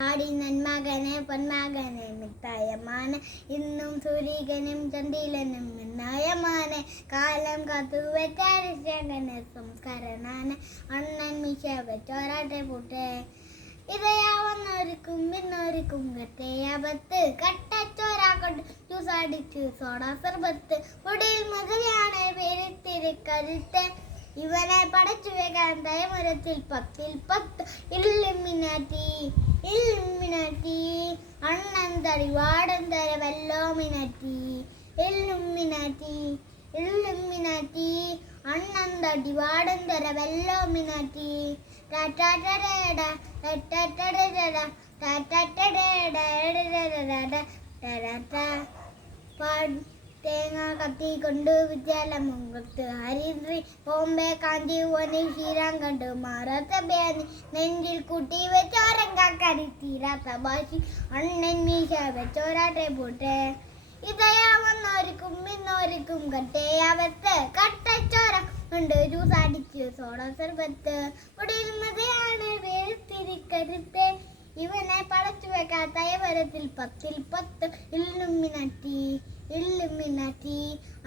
ആടി നന്മകനെ പൊന്മകനെ മിത്തായമാനെ ഇന്നും സൂര്യകനും ചന്ദിലനും മിന്നായമാനെ കാലം കാത്തു വെച്ചാരിശകനെ സംസ്കരണാനെ അണ്ണൻ മിശ വെച്ചോരാട്ടെ പൂട്ടെ ഇതയാവന്നൊരുക്കും ഇന്നൊരുക്കും കട്ടയാപത്ത് കട്ടച്ചോരാ കൊണ്ട് ജ്യൂസടിച്ച് സോഡാ സർബത്ത് പൊടിയിൽ മധുരയാണ് പേരിത്തിരി കരുത്ത് ഇവനെ പടച്ചു വെക്കാൻ തയമരത്തിൽ 10 ഇല്ലുമിനാറ്റി അണ്ണൻ തടി വാടൻ തര വെല്ലോമിനാറ്റി ഇല്ലുമിനാറ്റി അണ്ണൻ തടി വാടൻ തര വെല്ലോമിനാറ്റി തേങ്ങ കത്തിക്കൊണ്ട് വിദ്യാലമുഖത്ത് ഹരിദ്രി ബോംബെ കാഞ്ചി വനി ശ്രീരാം കണ്ട് മാറാത്ത ബേനി നെഞ്ചിൽ കുട്ടി വെച്ചോരം കാക്കരി തീരാത്ത ഭാഷി അണ്ണൻ മീശ വെച്ചോരാട്ടെ പൂട്ടെ ഇതയാവന്നൊരുക്കും ഇന്നൊരുക്കും കട്ടയാവത്ത് കട്ടച്ചോര കൊണ്ട് ജ്യൂസടിച്ച് സോഡ സർബത്ത് ഒടിയിൽ മതയാണ് വേർതിരിക്കരുത്ത് ഇവനെ പടച്ചു വെക്കാത്ത തയവരത്തിൽ 10 ഇല്ലുമിനാറ്റി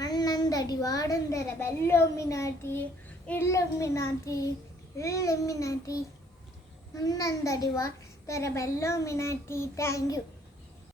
അണ്ണൻ തടി വാടൻ തര വെല്ലോമിനാറ്റി അണ്ണൻ തടി വാടൻ തര വെല്ലോമിനാറ്റി. Thank you.